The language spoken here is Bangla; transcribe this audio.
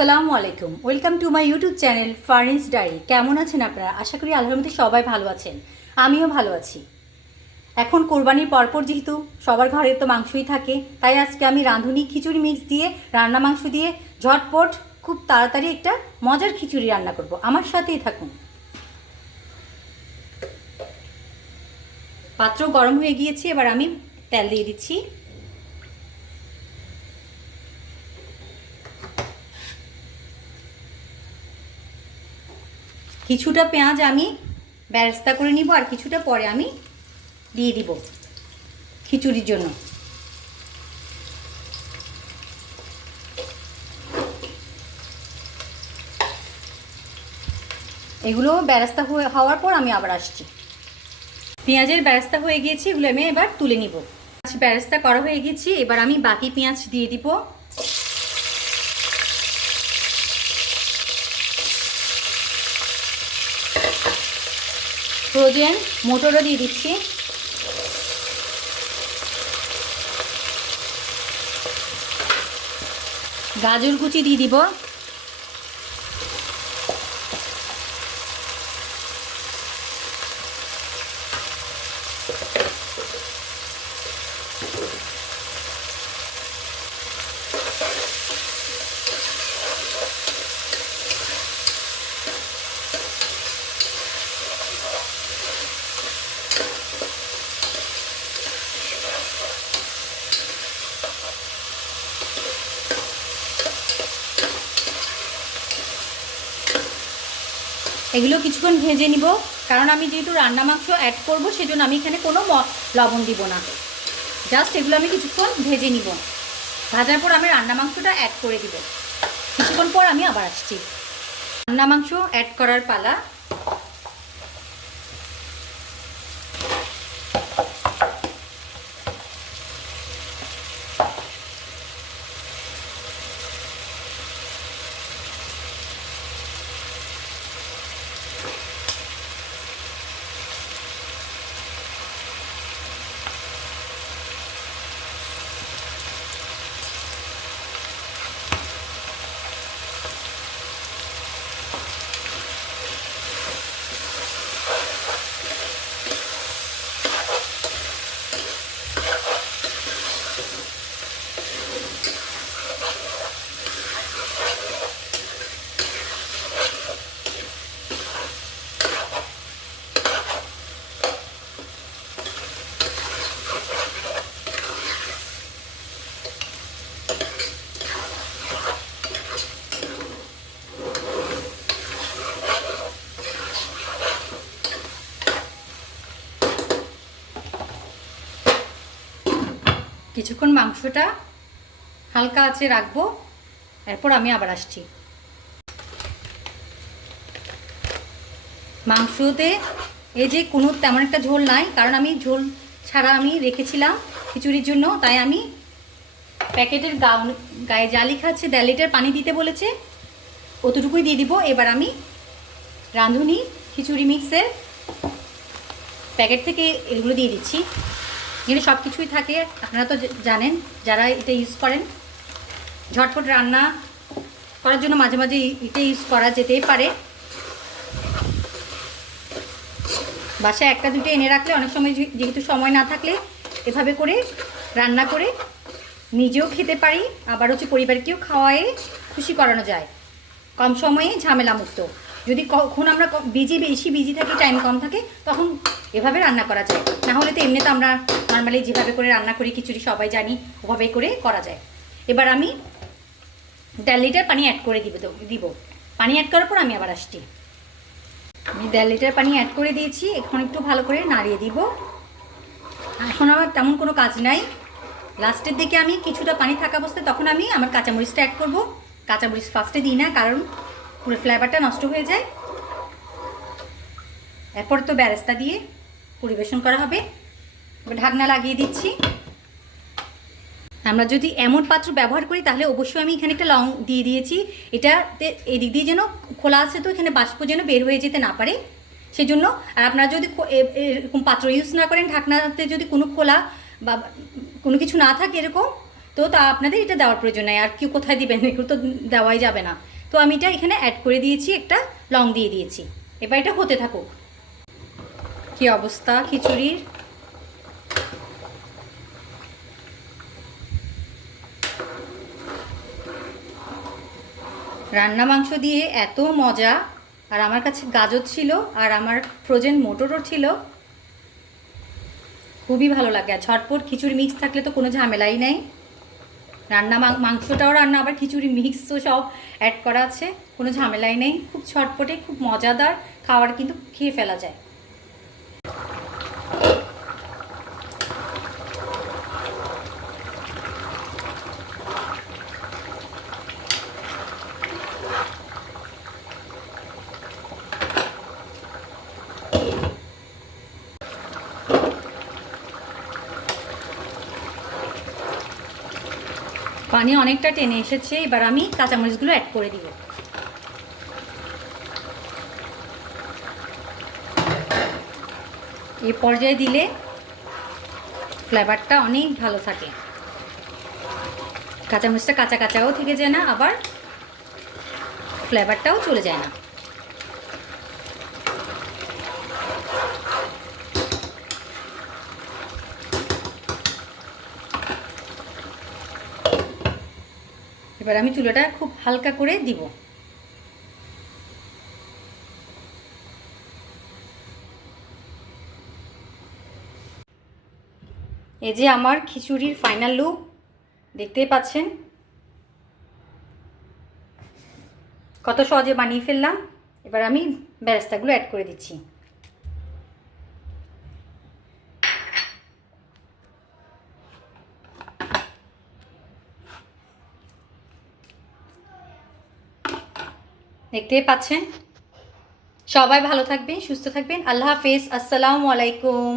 আসসালামু আলাইকুম। Welcome to my YouTube channel furnished diary. কেমন আছেন আপনারা? আশা করি আল্লাহর মধ্যে সবাই ভালো আছেন। আমিও ভালো আছি। এখন কোরবানির পরপর যেহেতু সবার ঘরে তো মাংসই থাকে, তাই আজকে আমি রাঁধুনি খিচুড়ি মিক্স দিয়ে, রান্না মাংস দিয়ে ঝটপট খুব তাড়াতাড়ি একটা মজার খিচুড়ি রান্না করব। আমার সাথেই থাকুন। পাত্র গরম হয়ে গিয়েছে, এবার আমি তেল দিয়ে দিচ্ছি। কিছুটা পেঁয়াজ আমি ব্যারেস্তা করে নিব আর কিছুটা পরে আমি দিয়ে দিব খিচুড়ির জন্য। এগুলো ব্যারেস্তা হওয়ার পর আমি আবার আসছি। পেঁয়াজের ব্যারেস্তা হয়ে গিয়েছে, এগুলো আমি এবার তুলে নিব। ব্যারেস্তা করা হয়ে গেছে এবার আমি বাকি পেঁয়াজ দিয়ে দিব। ফ্রোজেন মোটরও দিয়ে দিচ্ছি। গাজর কুচি দিয়ে দিব। এগুলো কিছুক্ষণ ভেজে নিব। কারণ আমি যেহেতু রান্না মাংস অ্যাড করব, সেজন্য আমি এখানে কোনো লবণ দিব না। জাস্ট এগুলো আমি কিছুক্ষণ ভেজে নিব। ভাজার পর আমি রান্না মাংসটা অ্যাড করে দিব। কিছুক্ষণ পর আমি আবার আসছি। রান্না মাংস অ্যাড করার পালা। কিছুক্ষণ মাংসটা হালকা আছে রাখব। এরপর আমি আবার আসছি। মাংসতে এই যে কোনো তেমন একটা ঝোল নাই, কারণ আমি ঝোল ছাড়া আমি রেখেছিলাম খিচুড়ির জন্য, তাই আমি প্যাকেটের গায়ে যা জালি খাচ্ছে দেড় লিটার পানি দিতে বলেছে অতটুকুই দিয়ে দিব। এবার আমি রাঁধুনি খিচুড়ি মিক্সের প্যাকেট থেকে এগুলো দিয়ে দিচ্ছি। এখানে সব কিছুই থাকে। আপনারা তো জানেন, যারা এটা ইউজ করেন, ঝটপট রান্না করার জন্য মাঝে মাঝে এটা ইউজ করা যেতেই পারে। বাসায় একটা দুটো এনে রাখলে অনেক সময় যেহেতু সময় না থাকলে এভাবে করে রান্না করে নিজেও খেতে পারি, আবার হচ্ছে পরিবারকেও খাওয়ায়ে খুশি করানো যায়। কম সময়ে ঝামেলা মুক্ত যদি কখন আমরা বিজি বেশি বিজি থাকি টাইম কম থাকে, তখন এভাবে রান্না করা যায়। না হলে তো এমনি তো আমরা নর্মালি যেভাবে করে রান্না করি, খিচুড়ি সবাই জানি ওভাবে করে করা যায়। এবার আমি দেড় লিটার পানি অ্যাড করে দিব দিব। পানি অ্যাড করার পর আমি আবার আসছি। আমি দেড় লিটার পানি অ্যাড করে দিয়েছি, এখন একটু ভালো করে নাড়িয়ে দিব। এখন আমার তেমন কোনো কাজ নাই। লাস্টের দিকে আমি কিছুটা পানি থাকা অবস্থায় তখন আমি আমার কাঁচামরিচটা অ্যাড করব। কাঁচামরিচ ফার্স্টে দিই না, কারণ পুরো ফ্লেভারটা নষ্ট হয়ে যায়। এরপর তো ব্যারেস্তা দিয়ে পরিবেশন করা হবে। ঢাকনা লাগিয়ে দিচ্ছি। আমরা যদি এমন পাত্র ব্যবহার করি, তাহলে অবশ্যই আমি এখানে একটা লং দিয়ে দিয়েছি। এটাতে এদিক দিয়ে যেন খোলা আছে, তো এখানে বাষ্প যেন বের হয়ে যেতে না পারে। সেই জন্য আর আপনারা যদি এরকম পাত্র ইউজ না করেন, ঢাকনাতে যদি কোনো খোলা বা কোনো কিছু না থাকে এরকম, তো তা আপনাদের এটা দেওয়ার প্রয়োজন নাই। আর কেউ কোথায় দিবেন? এগুলো তো দেওয়াই যাবে না। তো আমি এটা এখানে অ্যাড করে দিয়েছি, একটা লং দিয়ে দিয়েছি। এবার এটা হতে থাকুক। কি অবস্থা? খিচুড়ির? রান্না মাংস দিয়ে এত মজা। আর আমার কাছে গাজর ছিল, আর আমার ফ্রোজেন মোটরও ছিল। খুবই ভালো লাগে। আর ঝটপট খিচুড়ি মিক্স থাকলে তো কোনো ঝামেলাই নেই। রান্না মাংসটাও রান্না, আবার খিচুড়ি মিক্সও সব অ্যাড করা আছে, কোনো ঝামেলাই নেই, খুব ছটপটে, খুব মজাদার, খাবার কিন্তু খেয়ে ফেলা যায়। পানি অনেকটা টেনে এসেছে, এবার আমি কাঁচামরিচগুলো অ্যাড করে দিব। এ পর্যায়ে দিলে ফ্লেভারটা অনেক ভালো থাকে। কাঁচামরিচটা কাঁচা কাঁচাও থেকে যায় না, আবার ফ্লেভারটাও চলে যায় না। এবার আমি চুলাটা খুব হালকা করে দিব। এই যে আমার খিচুড়ির ফাইনাল লুক দেখতেই পাচ্ছেন। কত সহজে বানিয়ে ফেললাম। এবার আমি বেরেস্তাগুলো অ্যাড করে দিচ্ছি। দেখতেই পাচ্ছেন? সবাই ভালো থাকবেন সুস্থ থাকবেন। আল্লাহ হাফেজ। আসসালামু আলাইকুম।